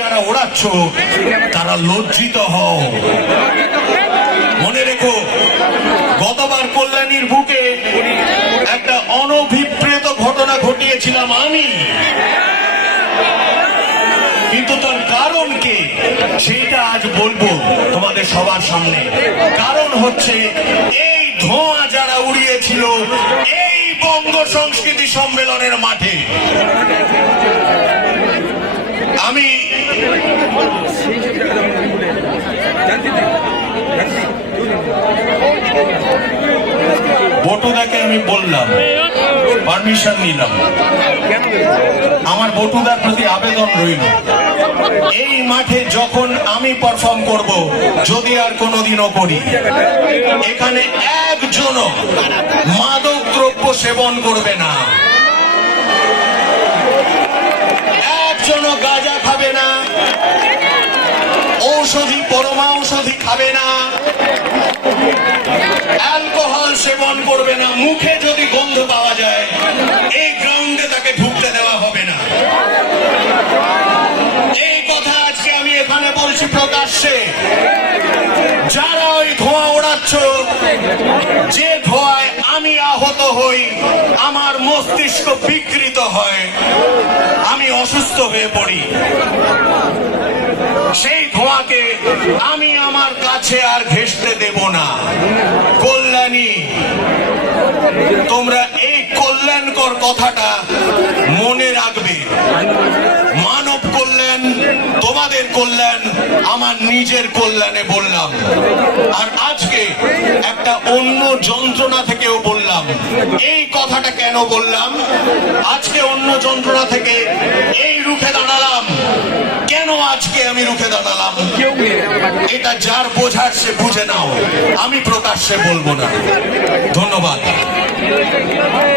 যারা ওড়াচ্ছ, তারা লজ্জিত হও। মনে রেখো, গতবার কল্যাণীর বুকে একটা অনভিপ্রেত ঘটনা ঘটিয়েছিলাম আমি। কিন্তু তার কারণ কি, সেটা আজ বলব তোমাদের সবার সামনে। কারণ হচ্ছে, এই ধোঁয়া যারা উড়িয়েছিল এই বঙ্গ সংস্কৃতি সম্মেলনের মাঠে আমি বটুদাকে আমি বললাম, পারমিশন নিলাম। আমার বটুদার প্রতি আবেদন রইল। এই মাঠে যখন আমি পারফর্ম করব, যদি আর কোনোদিনও করি, এখানে একজনও মাদক দ্রব্য সেবন করবে না। একজনও গাঁজা খাবে না। ঔষধি, পরমা ঔষধি খাবে না অ্যালকোহল সেবন করবে না মুখে যদি গন্ধ পাওয়া যায়, এই গ্রাউন্ডে তাকে ঢুকতে দেওয়া হবে না। এই কথা আজকে আমি এখানে বলছি প্রকাশ্যে। যারা ওই ধোঁয়া ওড়াচ্ছ, যে ধোঁয়ায় আমি আহত হই, আমার মস্তিষ্ক বিকৃত হয়, আমি অসুস্থ হয়ে পড়ি। সেই ধোঁয়াকে আমি আমার কাছে আর ঘেসতে দেব না। কল্যাণী তোমরা এই কল্যাণকর কথাটা মনে রাখবে। মানব কল্যাণ, তোমাদের কল্যাণ, আমার নিজের কল্যাণে বললাম। আর আজকে একটা অন্য যন্ত্রণা থেকেও বললাম। এই কথাটা কেন বললাম? আজকে অন্য যন্ত্রণা থেকে এই রুখে দাঁড়ালাম কেন আজকে আমি রুখে দাঁড়ালাম। এটা যার বোঝার সে বুঝে নাও। আমি প্রকাশ্যে বলব না। ধন্যবাদ।